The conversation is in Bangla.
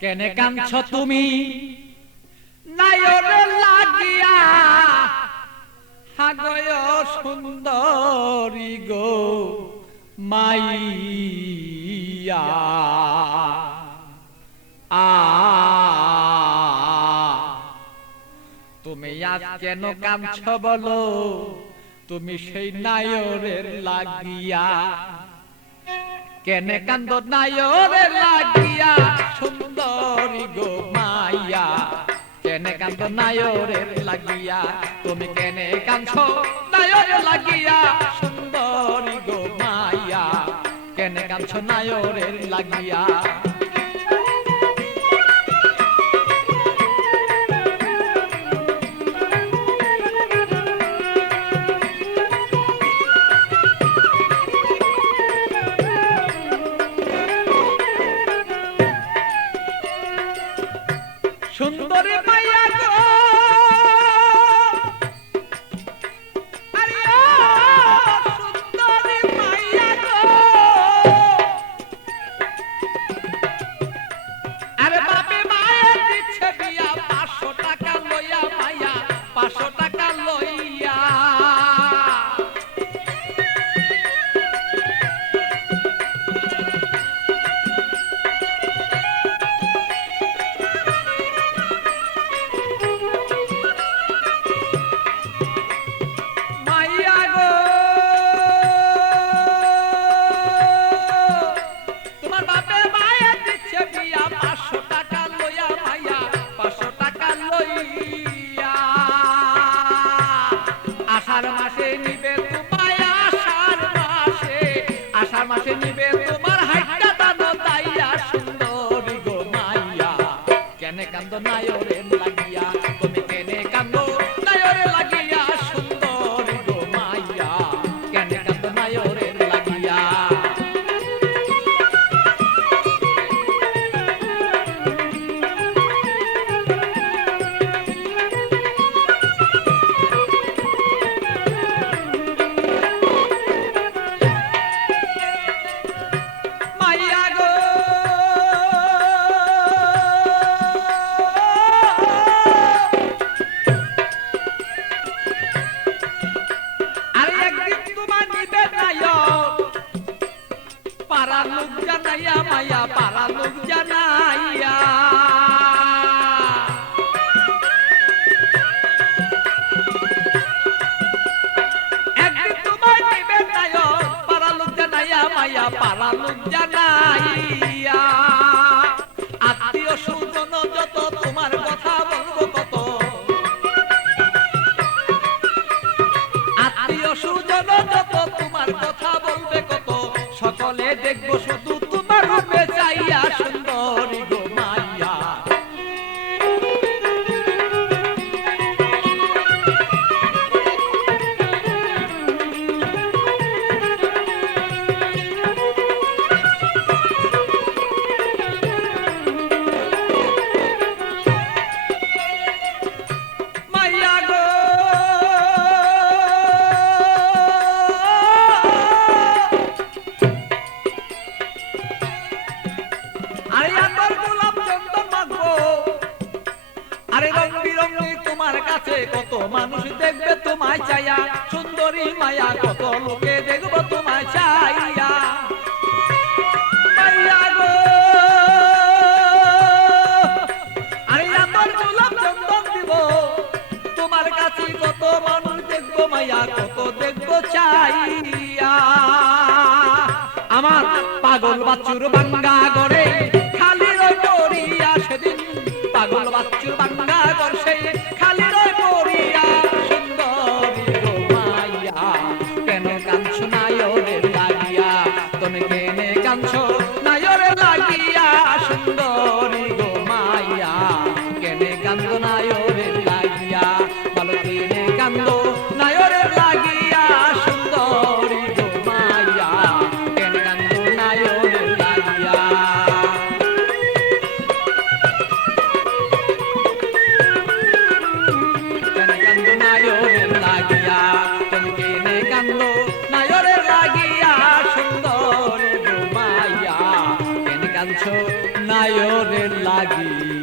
কেনে কাঁদছ তুমি নায়রে লাগিয়া, হাগয় সুন্দরী গো মাইয়া। তুমি আজ কেন কাঁদছ বলো, তুমি সেই নায়রের লাগিয়া। কেনে কান্দ নায়রের লাগিয়া, সুন্দরী গো মাইয়া। কেনে কান্দ নায়রের লাগিয়া, তুমি কেনে কাঁদছ নায়রের লাগিয়া, সুন্দরী গো মাইয়া। কেনে কাঁদছ নায়রের লাগিয়া। সুন্দরী মাইয়া গো, আরে ও সুন্দরী মাইয়া গো, আরে বাপে মায়া দিচ্ছে বিয়া 500 টাকা লইয়া মাইয়া, 500 টাকা লইয়া। আষাঢ় মাসে নিবে তোমার হাইটা দানো তাইয়া, সুন্দরী গো মাইয়া। কেনে কান্দ নায়রের লাগিয়া, তুমি কেনে কান্দ নায়রের লাগিয়া, সুন্দরী গো মাইয়া। কেনে কান্দ নায়রের লাগিয়া। পারা লোক জানাইয়া মাইয়া, পারা লোক জানাইয়া। একদিন তোমার নিবে নায়ক, পারা লোক জানাইয়া মাইয়া, পারা লোক জানাইয়া। আত্মীয় স্বজন যত তোমার কথা বলবো কত, আত্মীয় স্বজন যত তোমার কথা বলবে কত, সকলে দেখবো শুধু তোমার রূপে চাইয়া, সুন্দরী গো মাইয়া। মাইয়া গো, আরে আতর গোলাপ চন্দন মাখবো, আরে রং বিরঙি তোমার কাছে কত মানুষ দেখবে তোমায় চাইয়া, সুন্দরী মায়া কত লোকে দেখবো তোমায় চাইয়া। মাইয়া গো, আরে আতর গোলাপ চন্দন দিব, তোমার কাছে কত মানুষ দেখবো মাইয়া, কত দেখবো চাইয়া। আমার পাগল বাচ্চুর বাঙ্গা গড়ে খালি রই পড়িয়া, সেদিন পাগল বাচ্চুর বাঙ্গা ঘর সেই খালি রই পড়িয়া, সুন্দরী গো মাইয়া। কেন কাঁদছ নায়রের লাগিয়া, তুমি কেনে কাঁদছ নায়রের লাগিয়া, সুন্দরী গো মাইয়া। কেনে কান্দ নায়রের লাগিয়া, বলো কেনে কান্দ নায়রের লাগিয়া, সুন্দরী গো মাইয়া। কেনে কান্দ নায়রের লাগিয়া। নায়রের লাগি